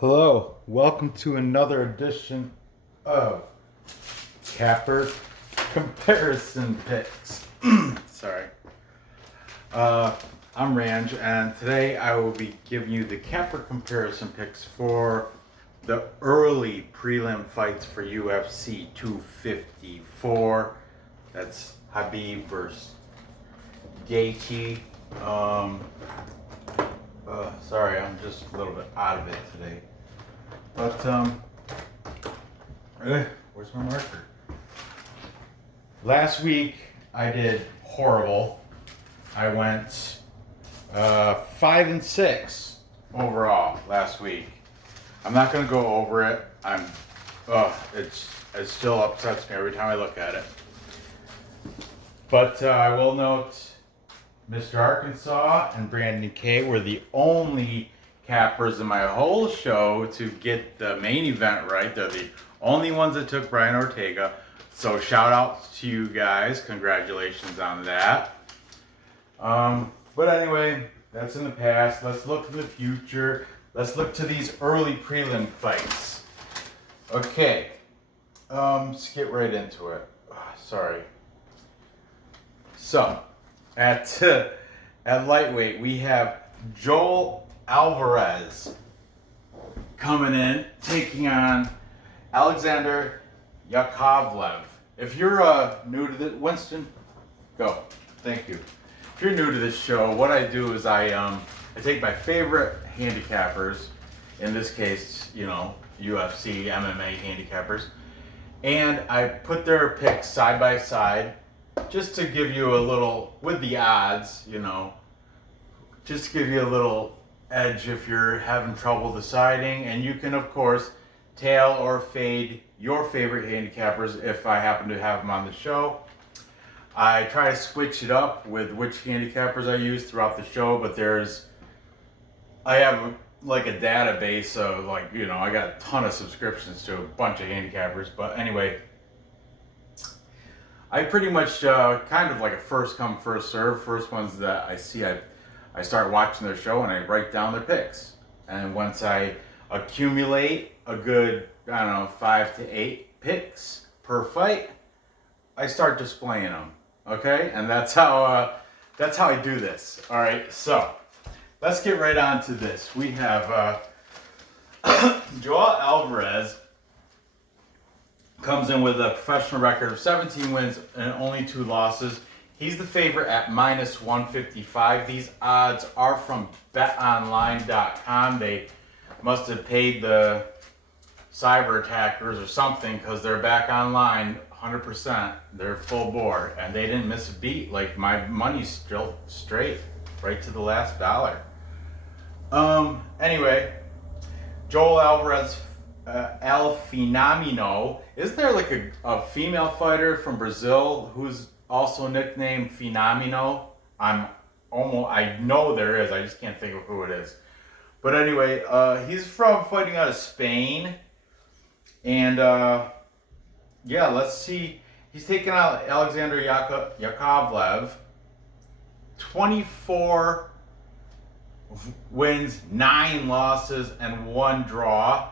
Hello, welcome to another edition of Capper Comparison Picks. Sorry. I'm Ranj, and today I will be giving you the Capper Comparison Picks for the early prelim fights for UFC 254. That's Khabib versus Gaethje. Sorry, I'm just a little bit out of it today. But, where's my marker? Last week, I did horrible. I went 5-6 overall last week. I'm not going to go over it. It still upsets me every time I look at it. But I will note, Mr. Arkansas and Brandon K were the only cappers in my whole show to get the main event right. They're the only ones that took Brian Ortega. So shout out to you guys. Congratulations on that. But anyway, that's in the past. Let's look to the future. Let's look to these early prelim fights. Okay. Let's get right into it. Sorry. So, at lightweight, we have Joel Alvarez coming in, taking on Alexander Yakovlev. If you're new to this, Winston, go. Thank you. If you're new to this show, what I do is I take my favorite handicappers, in this case, UFC, MMA handicappers, and I put their picks side by side, just to give you a little, with the odds, just to give you a little edge if you're having trouble deciding. And you can, of course, tail or fade your favorite handicappers if I happen to have them on the show. I try to switch it up with which handicappers I use throughout the show, but I have like a database of I got a ton of subscriptions to a bunch of handicappers. But anyway, I pretty much kind of like a first come, first serve. First ones that I see, I start watching their show and I write down their picks. And once I accumulate a good, 5 to 8 picks per fight, I start displaying them. Okay? And that's how I do this. All right, so let's get right on to this. We have Joel Alvarez comes in with a professional record of 17 wins and only 2 losses. He's the favorite at minus 155. These odds are from betonline.com. They must have paid the cyber attackers or something, because they're back online 100%. They're full bore, and they didn't miss a beat. Like, my money's still straight, right to the last dollar. Anyway, Joel Alvarez, El Phenomeno. Is there like a female fighter from Brazil who's also nicknamed Phenomeno? I know there is. I just can't think of who it is. But anyway, he's fighting out of Spain, and let's see. He's taking out Alexander Yakovlev. 24 wins, 9 losses, and 1 draw.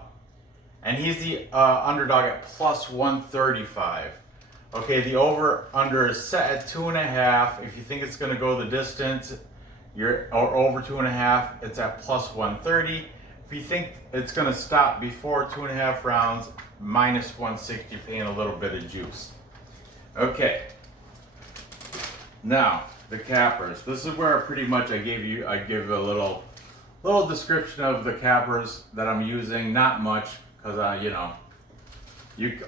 And he's the underdog at plus 135. Okay, the over-under is set at 2.5. If you think it's going to go the distance, or over 2.5, it's at plus 130. If you think it's going to stop before 2.5 rounds, minus 160, paying a little bit of juice. Okay. Now, the cappers. This is where pretty much I give a little description of the cappers that I'm using. Not much, because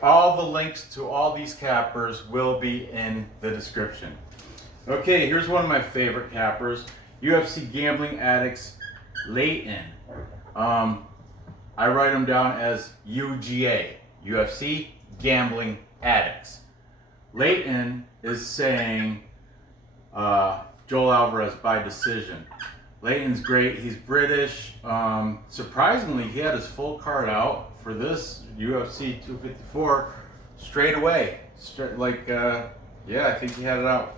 all the links to all these cappers will be in the description. Okay, here's one of my favorite cappers, UFC Gambling Addicts Leighton. I write them down as UGA, UFC Gambling Addicts. Leighton is saying Joel Alvarez by decision. Leighton's great. He's British. Surprisingly, he had his full card out for this UFC 254 straight away. I think he had it out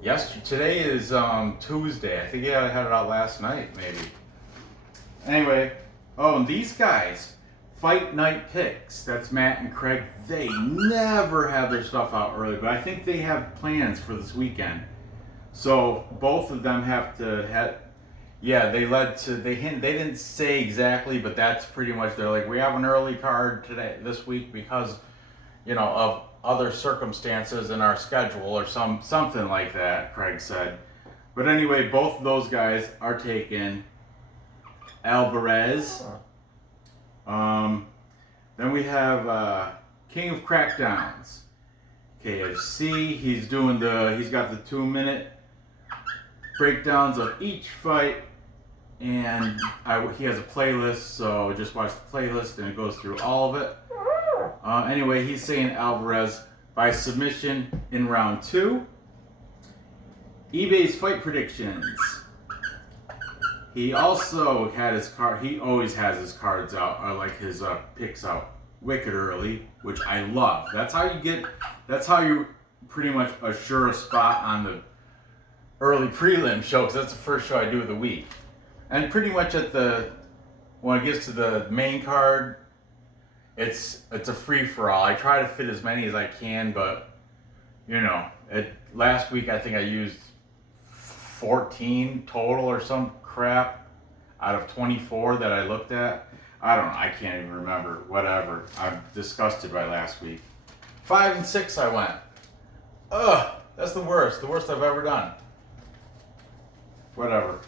yesterday. Today is Tuesday. I think he had it out last night, maybe. Anyway, them, these guys, Fight Night Picks, that's Matt and Craig, they never have their stuff out early, but I think they have plans for this weekend. So both of them have to they didn't say exactly, but that's pretty much, they're like, we have an early card this week because, of other circumstances in our schedule or something like that, Craig said. But anyway, both of those guys are taking Alvarez. Then we have King of Crackdowns, KFC. He's got the 2-minute breakdowns of each fight, and he has a playlist, so just watch the playlist and it goes through all of it. Anyway, he's saying Alvarez by submission in round 2. eBay's fight predictions. He also had his card. He always has his cards out, or like his picks out, wicked early, which I love. That's how you pretty much assure a spot on the early prelim show, because that's the first show I do of the week. And pretty much when it gets to the main card, it's a free for all. I try to fit as many as I can, but last week I think I used 14 total or some crap out of 24 that I looked at. I don't know, I can't even remember. Whatever. I'm disgusted by last week. 5 and 6 I went. Ugh, that's the worst I've ever done. Whatever.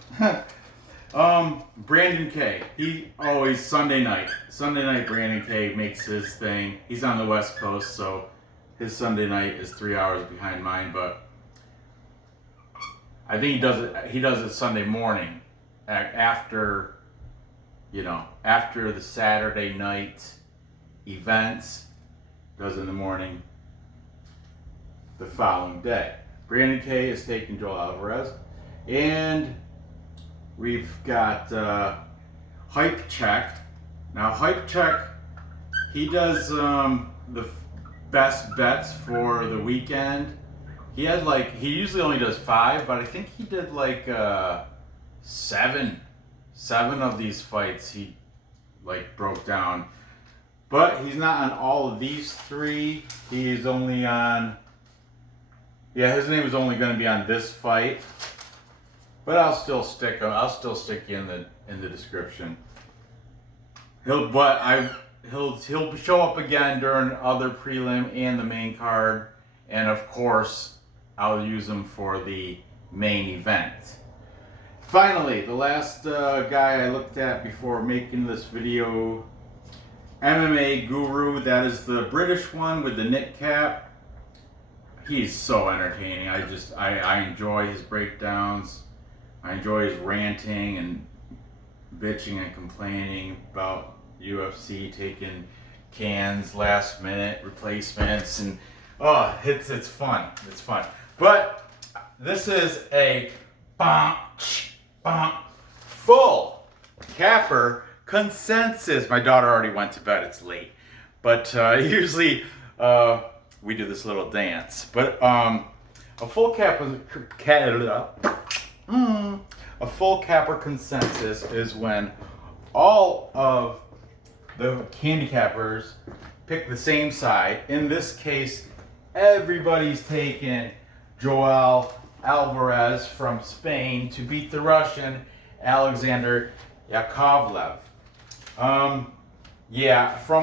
Brandon K. He always Sunday night Brandon K makes his thing. He's on the West Coast, so his Sunday night is 3 hours behind mine, but I think he does it Sunday morning after the Saturday night events. Does in the morning the following day. Brandon K is taking Joel Alvarez, and we've got Hype Check. Now Hype Check, he does the best bets for the weekend. He usually only does 5, but I think he did seven of these fights he broke down. But he's not on all of these 3. He's only on, his name is only going to be on this fight. But I'll still stick you in the description. He'll show up again during other prelim and the main card, and of course I'll use him for the main event. Finally, the last guy I looked at before making this video, MMA Guru. That is the British one with the knit cap. He's so entertaining. I enjoy his breakdowns. I enjoy his ranting and bitching and complaining about UFC taking cans, last minute replacements, and it's fun. It's fun. But this is a full capper consensus. My daughter already went to bed. It's late, but usually we do this little dance. But a full capper consensus is when all of the candy cappers pick the same side. In this case, everybody's taking Joel Alvarez from Spain to beat the Russian Alexander Yakovlev. From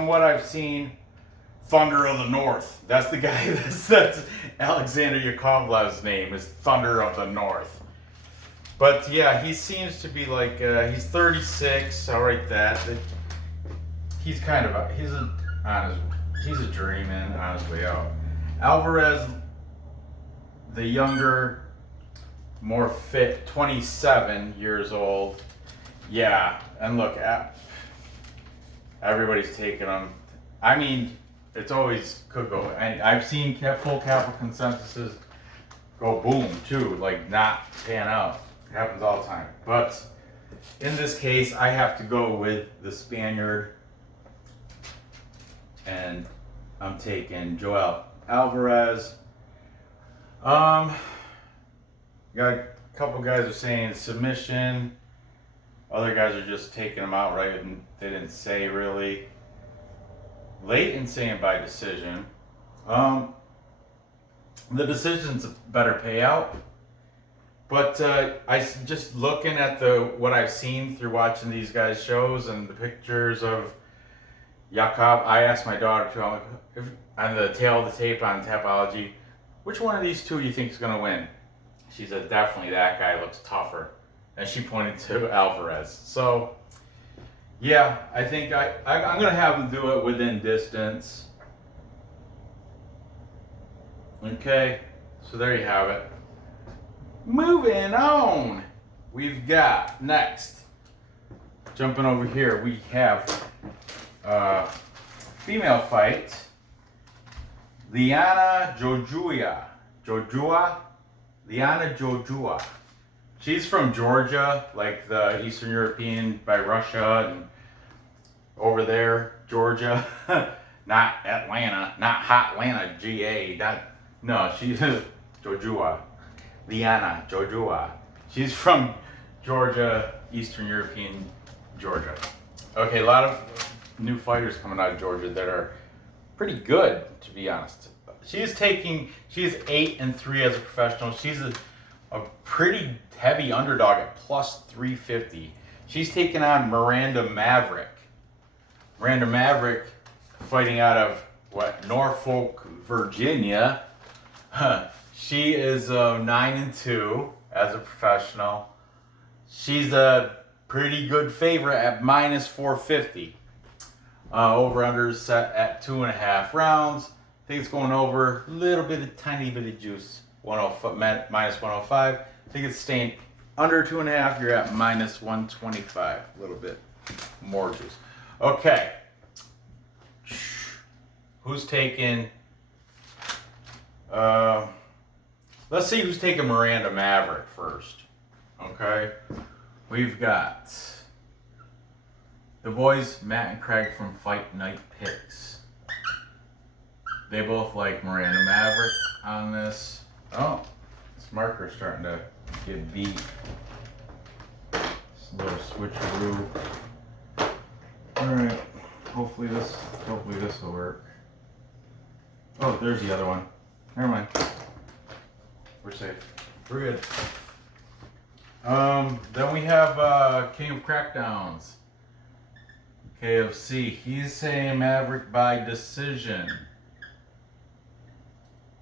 what I've seen, Thunder of the North. That's the guy. That's Alexander Yakovlev's name is Thunder of the North. But yeah, he seems to be he's 36. I'll write that. He's a journeyman on his way out. Alvarez, the younger, more fit, 27 years old. Yeah, and look, everybody's taking him. I mean, it's always could go. And I've seen full capper consensuses go boom too, not pan out. It happens all the time. But in this case, I have to go with the Spaniard, and I'm taking Joel Alvarez. Got a couple guys are saying submission. Other guys are just taking them out right, and they didn't say really. Leighton saying by decision. The decision's a better payout. But just looking at what I've seen through watching these guys' shows and the pictures of Yakov, I asked my daughter too, I'm like, on the tail of the tape on Tapology, which one of these two you think is going to win? She said, definitely that guy looks tougher. And she pointed to Alvarez. So, yeah, I think I'm going to have him do it within distance. Okay, so there you have it. Moving on, we've got next, jumping over here, we have female fight, Liana Jojua, Liana Jojua. She's from Georgia, like the Eastern European by Russia, and over there, Georgia, not Atlanta, not hot Atlanta, GA, no, she's Jojua. Liana Jojua. She's from Georgia, Eastern European Georgia. Okay, a lot of new fighters coming out of Georgia that are pretty good, to be honest. She's 8-3 as a professional. She's a pretty heavy underdog at plus 350. She's taking on Miranda Maverick. Miranda Maverick fighting out of Norfolk, Virginia. She is 9-2 as a professional. She's a pretty good favorite at minus 450. Over under set at 2.5 rounds. I think it's going over a little bit, a tiny bit of juice. Minus 105. I think it's staying under 2.5. You're at minus 125. A little bit more juice. Okay. Who's taking? Let's see who's taking Miranda Maverick first. Okay. We've got the boys, Matt and Craig from Fight Night Picks. They both like Miranda Maverick on this. Oh, this marker's starting to get beat. This little switcheroo. Alright. Hopefully this will work. Oh, there's the other one. Never mind. We're safe. We're good. Then we have King of Crackdowns, KFC. He's saying Maverick by decision.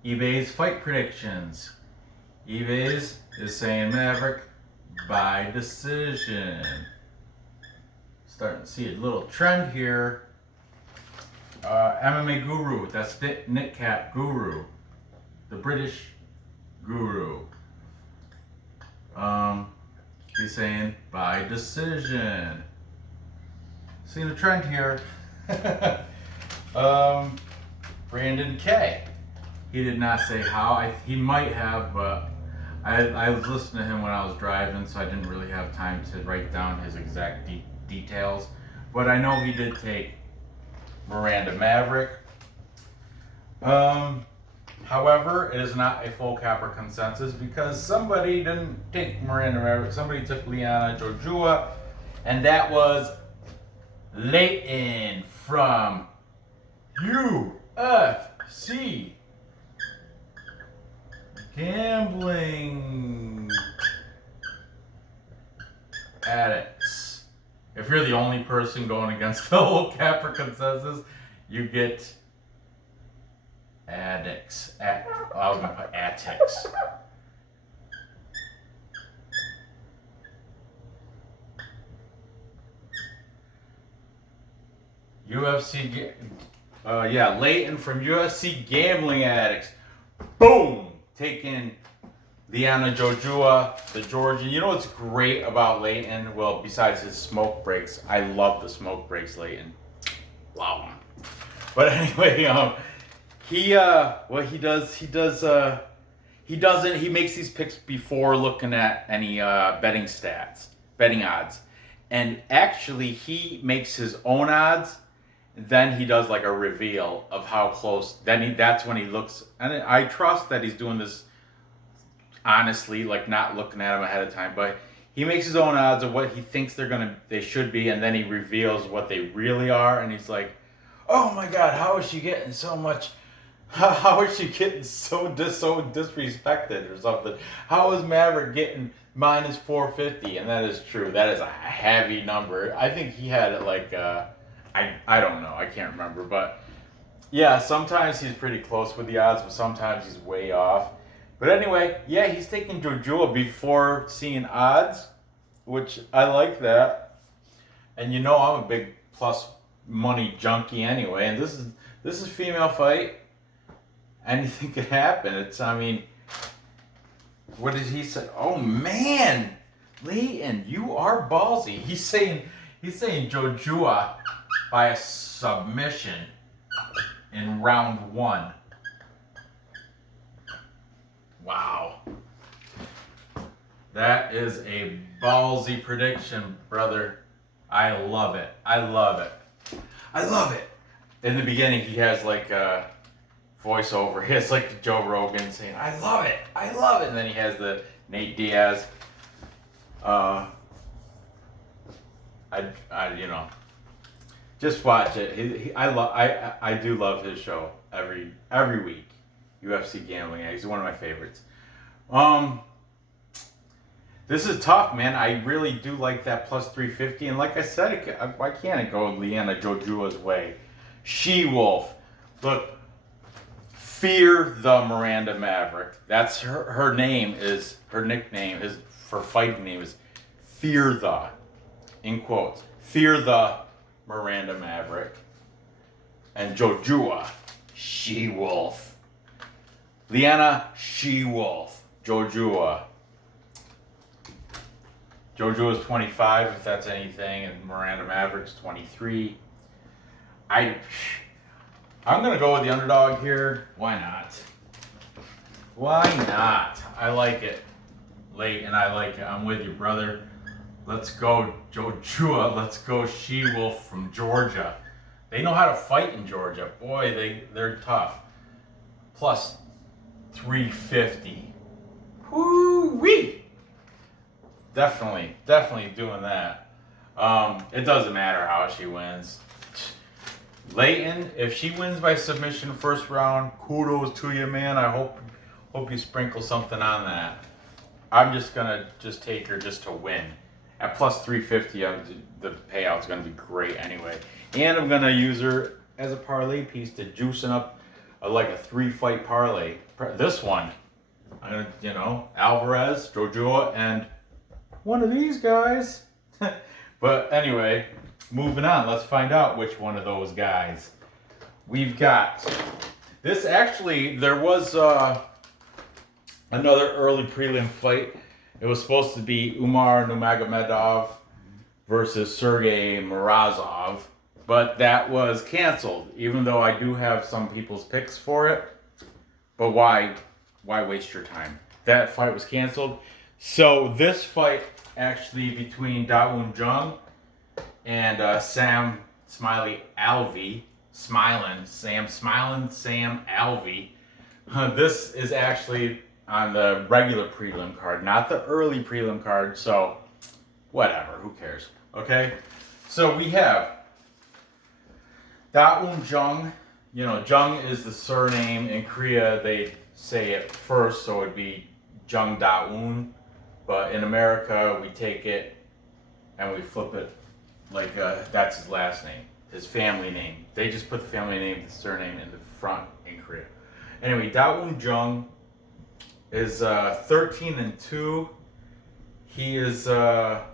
eBay's fight predictions. eBay's is saying Maverick by decision. Starting to see a little trend here. MMA Guru, that's Knitcat Guru, the British Guru. He's saying by decision. Seeing a trend here. Brandon K. He did not say how. He might have, but I was listening to him when I was driving, so I didn't really have time to write down his exact details. But I know he did take Miranda Maverick. However, it is not a full capper consensus because somebody didn't take Miranda Maverick. Somebody took Liana Jojua, and that was Leighton from UFC Gambling Addicts. If you're the only person going against the whole capper consensus, you get addicts. I was going to put attics. UFC, Leighton from UFC Gambling Addicts. Boom! Taking Liana Jojua, the Georgian. You know what's great about Leighton? Well, besides his smoke breaks, I love the smoke breaks, Leighton. Love them. But anyway, he makes these picks before looking at any betting odds. And actually, he makes his own odds. Then he does like a reveal of how close. That's when he looks, and I trust that he's doing this honestly, like not looking at him ahead of time. But he makes his own odds of what he thinks they should be, and then he reveals what they really are, and he's like, "Oh my God, how is she getting so much? How is she getting so disrespected or something? How is Maverick getting minus 450?" And that is true. That is a heavy number. I think he had it like I don't know. I can't remember, but yeah, sometimes he's pretty close with the odds, but sometimes he's way off. But anyway, yeah, he's taking Jojua before seeing odds, which I like that. And you know I'm a big plus money junkie anyway, and this is female fight. Anything could happen. I mean, what did he say? Oh man, Leighton, you are ballsy. He's saying Jojua by a submission in round 1. Wow. That is a ballsy prediction, brother. I love it. I love it. I love it. In the beginning, he has like a voiceover. He has like Joe Rogan saying, "I love it. I love it." And then he has the Nate Diaz. Just watch it. I do love his show every week. UFC Gambling Addicts. He's one of my favorites. This is tough, man. I really do like that plus 350. And like I said, why can't it go Liana Jojua's way? She-Wolf. Look, fear the Miranda Maverick. That's her name is, her nickname is, her fighting name is Fear the, in quotes, Fear the Miranda Maverick. And Jojua, She-Wolf. Liana, She-Wolf. Jojua. Jojua's 25, if that's anything, and Miranda Maverick's 23. I'm gonna go with the underdog here. Why not? Why not? I like it. Late, and I like it. I'm with you, brother. Let's go Jojua. Let's go She-Wolf from Georgia. They know how to fight in Georgia. Boy, they're tough. Plus 350. Woo-wee! Definitely doing that. It doesn't matter how she wins. Leighton, if she wins by submission first round, kudos to you, man. I hope you sprinkle something on that. I'm just gonna take her just to win. At plus 350, the payout's gonna be great anyway. And I'm gonna use her as a parlay piece to juicing up like a 3-fight parlay. This one, I'm gonna, Alvarez, Jojua, and one of these guys. But anyway, moving on. Let's find out which one of those guys we've got. This actually, there was another early prelim fight. It was supposed to be Umar Nurmagomedov versus Sergey Morozov, but that was canceled, even though I do have some people's picks for it. But why waste your time? That fight was canceled. So this fight actually between Jung and Sam Alvey, Sam Alvey. This is actually on the regular prelim card, not the early prelim card, so whatever, who cares, okay? So we have Jung. Jung is the surname. In Korea, they say it first, so it'd be Jung Da-un. But in America, we take it and we flip it like that's his last name, his family name. They just put the family name, the surname in the front in Korea. Anyway, Jung is 13-2. He is a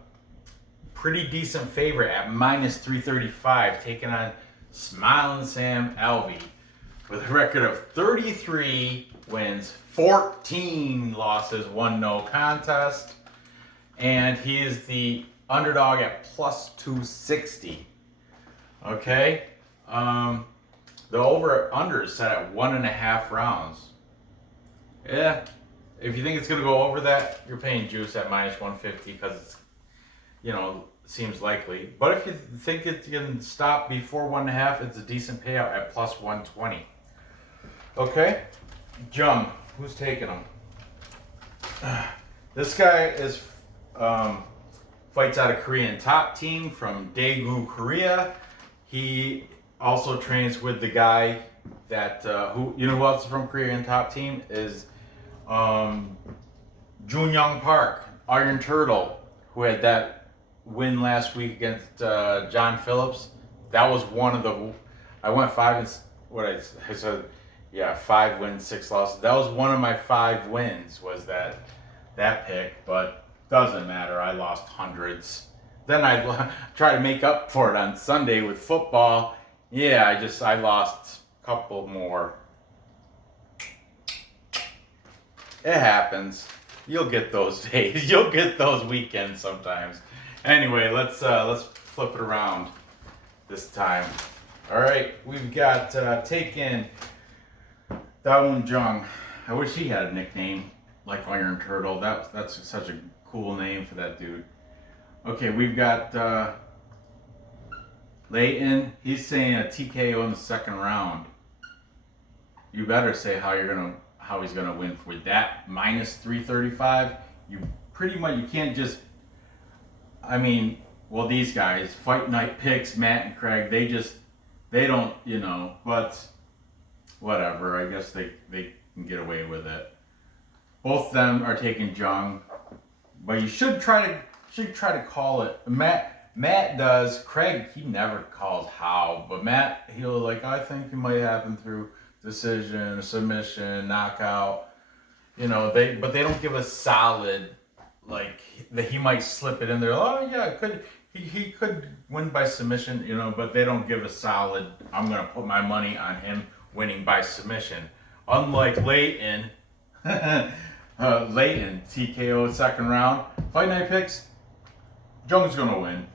pretty decent favorite at minus 335, taking on Smiling Sam Alvey with a record of 33 wins, 14 losses, 1 no contest, and he is the underdog at plus 260. Okay, the over/under is set at 1.5 rounds. Yeah, if you think it's gonna go over that, you're paying juice at minus 150 because it's, seems likely. But if you think it can stop before 1.5, it's a decent payout at plus 120. Okay, Jung, who's taking him? This guy is fights out of Korean Top Team from Daegu, Korea. He also trains with the guy that who else is from Korean Top Team is Jun Park, Iron Turtle, who had that win last week against John Phillips. That was one of the. I went 5 wins, 6 losses. That was one of my 5 wins. Was that pick? But doesn't matter. I lost hundreds. Then I try to make up for it on Sunday with football. Yeah, I lost a couple more. It happens. You'll get those days. You'll get those weekends sometimes. Anyway, let's flip it around this time. All right, we've got taken Daewon Jung. I wish he had a nickname like Iron Turtle. That's such a cool name for that dude. Okay, we've got Leighton. He's saying a TKO in the second round. You better say how he's gonna win with that minus 335. You can't just. I mean, well, these guys, Fight Night Picks, Matt and Craig, they don't, but whatever. I guess they can get away with it. Both of them are taking Jung, but you should try to call it. Matt does. Craig, he never calls how, but Matt, he'll I think it might happen through decision, submission, knockout. But they don't give a solid that he might slip it in there. Oh yeah, it could. He could win by submission, but they don't give a solid. I'm gonna put my money on him winning by submission. Unlike Leighton, Leighton TKO second round. Fight Night Picks. Jung's gonna win.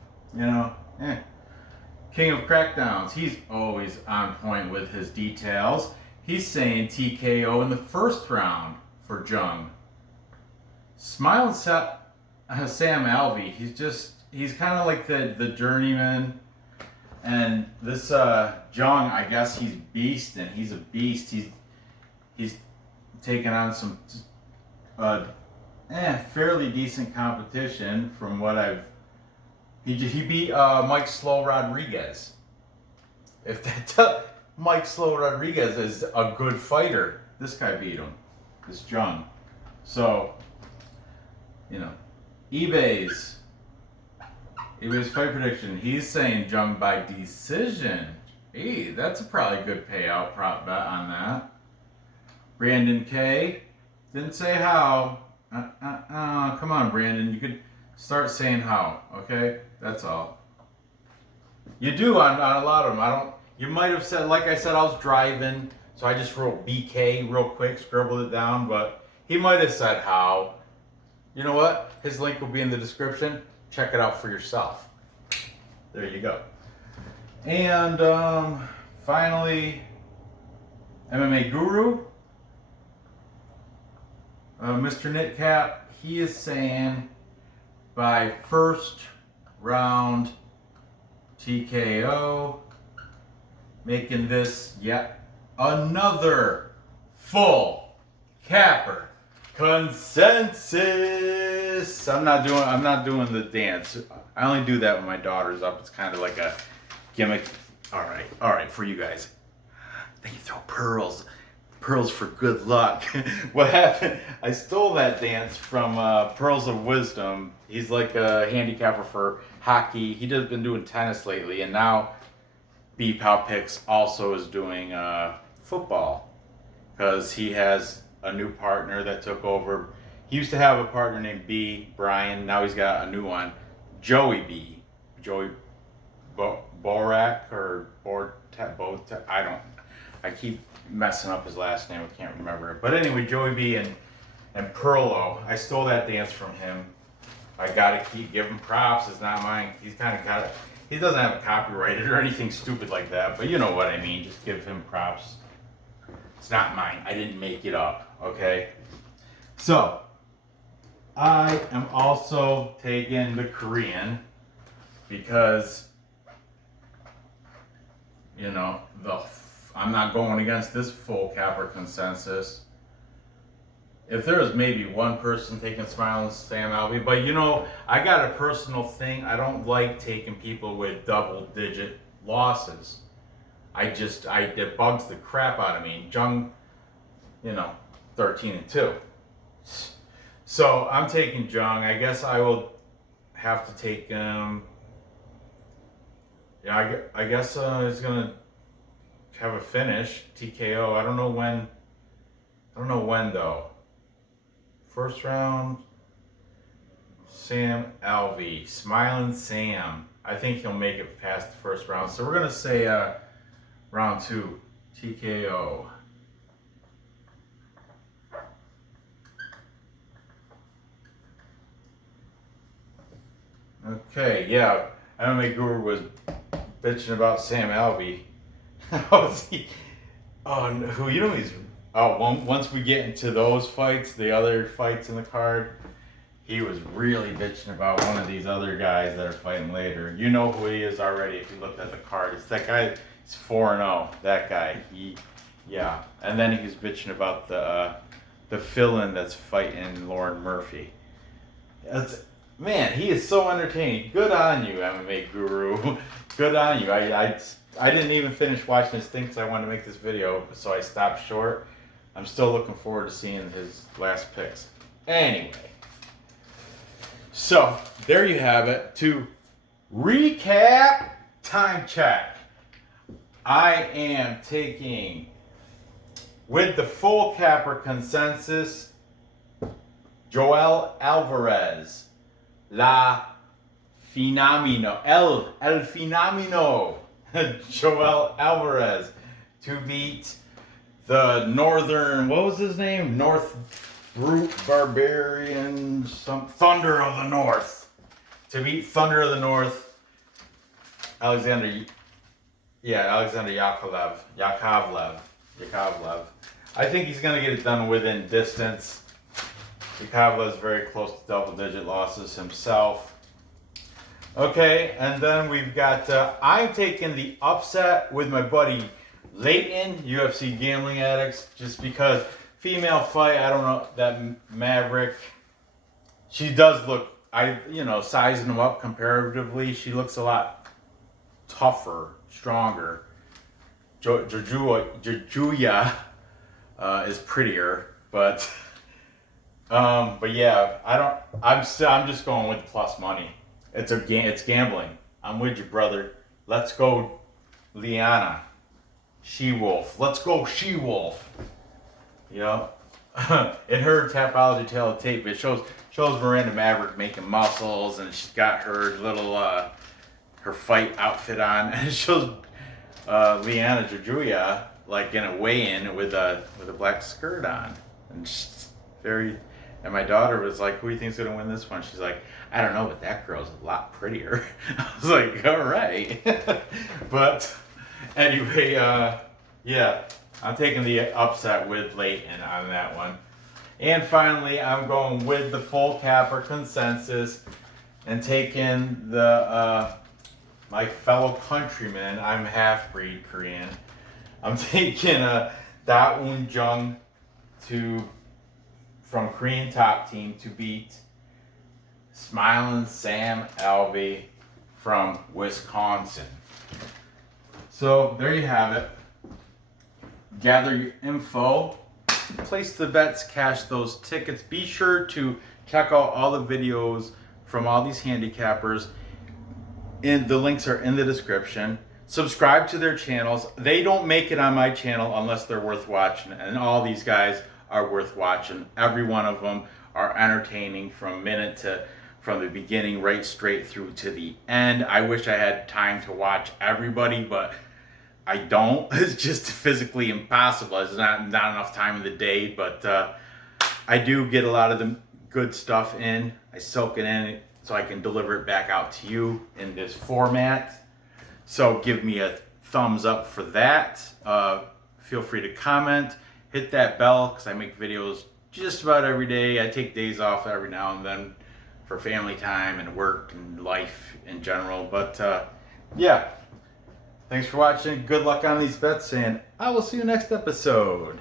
King of Crackdowns. He's always on point with his details. He's saying TKO in the first round for Jung. Smiling Sam Alvey. He's kind of like the journeyman. And this Jung, I guess he's beast, and he's a beast. He's taken on some fairly decent competition from what I've. He beat Mike Slow Rodriguez. If Mike Slow Rodriguez is a good fighter, this guy beat him. This Jung. So, eBay's fight prediction. He's saying Jung by decision. Hey, that's probably a good payout prop bet on that. Brandon K. Didn't say how. Come on, Brandon. You could start saying how. Okay, that's all. You do on a lot of them. You might have said, like I said, I was driving, so I just wrote BK real quick, scribbled it down. But he might have said how. You know what? His link will be in the description. Check it out for yourself. There you go. And finally, MMA Guru, Mr. Nitcap, he is saying by first round TKO, making this yet another full capper consensus. I'm not doing the dance. I only do that when my daughter's up. It's kind of like a gimmick. All right, for you guys. Then you throw pearls for good luck. What happened? I stole that dance from Pearls of Wisdom. He's like a handicapper for hockey. He just been doing tennis lately, and now B-Pow Picks also is doing football because he has a new partner that took over. He used to have a partner named B, Brian. Now he's got a new one, Joey B. Joey Borak or I keep messing up his last name. I can't remember it. But anyway, Joey B and Perlo. I stole that dance from him. I gotta give him props. It's not mine. He's kind of got it. He doesn't have it copyrighted or anything stupid like that. But you know what I mean. Just give him props. It's not mine. I didn't make it up. Okay. So I am also taking the Korean because I'm not going against this full capper consensus. if there was maybe one person taking Smiling Sam Alvey, but you know, I got a personal thing. I don't like taking people with double-digit losses. It bugs the crap out of me. Jung, you know, 13-2. So I'm taking Jung. I guess I will have to take him. Yeah, I guess he's gonna have a finish TKO. I don't know when. I don't know when though. First round. Sam Alvey, Smiling Sam. I think he'll make it past the first round. So we're gonna say round 2 TKO. Okay, yeah. MMA Guru was bitching about Sam Alvey. How's he? Oh, who you know he's. Oh, once we get into those fights, the other fights in the card, he was really bitching about one of these other guys that are fighting later. You know who he is already if you looked at the card. It's that guy. He's 4-0. That guy. Yeah. And then he's bitching about the fill-in that's fighting Lauren Murphy. Man, he is so entertaining. Good on you, MMA Guru. Good on you. I didn't even finish watching his thing because I wanted to make this video, so I stopped short. I'm still looking forward to seeing his last picks. Anyway, so there you have it. To recap, time check. I am taking, with the full capper consensus, Joel Alvarez. El Fenomeno, Joel Alvarez, to beat the Northern, what was his name? North Brute Barbarian, Thunder of the North. To beat Thunder of the North, Alexander Yakovlev. I think he's going to get it done within distance. Yakovlev is very close to double-digit losses himself. Okay, and then we've got, I'm taking the upset with my buddy Leighton, UFC Gambling Addicts, just because female fight, I don't know, that Maverick, she does look, sizing them up comparatively, she looks a lot tougher, stronger. Jojua is prettier, but yeah, I'm just going with plus money. It's gambling. I'm with you, brother. Let's go, Liana. She-Wolf. Let's go, She-Wolf. You know, in her Tapology Tale of Tape, it shows Miranda Maverick making muscles, and she's got her little her fight outfit on, and it shows Liana Jojua like in a weigh-in with a black skirt on, and she's very. And my daughter was like, "Who do you think's gonna win this one?" She's like, "I don't know, but that girl's a lot prettier." I was like, "All right," but anyway, yeah, I'm taking the upset with Leighton on that one. And finally, I'm going with the full capper consensus and taking the my fellow countryman. I'm half-breed Korean. I'm taking Da-Un Jung from Korean Top Team to beat Smiling Sam Alvey from Wisconsin. So there you have it. Gather your info, place the bets, cash those tickets. Be sure to check out all the videos from all these handicappers. The links are in the description. Subscribe to their channels. They don't make it on my channel unless they're worth watching, and all these guys are worth watching. Every one of them are entertaining from the beginning right straight through to the end. I wish I had time to watch everybody, but I don't. It's just physically impossible. It's not enough time in the day, but I do get a lot of the good stuff in. I soak it in so I can deliver it back out to you in this format. So give me a thumbs up for that. Feel free to comment. Hit that bell because I make videos just about every day. I take days off every now and then for family time and work and life in general. But yeah, thanks for watching. Good luck on these bets, and I will see you next episode.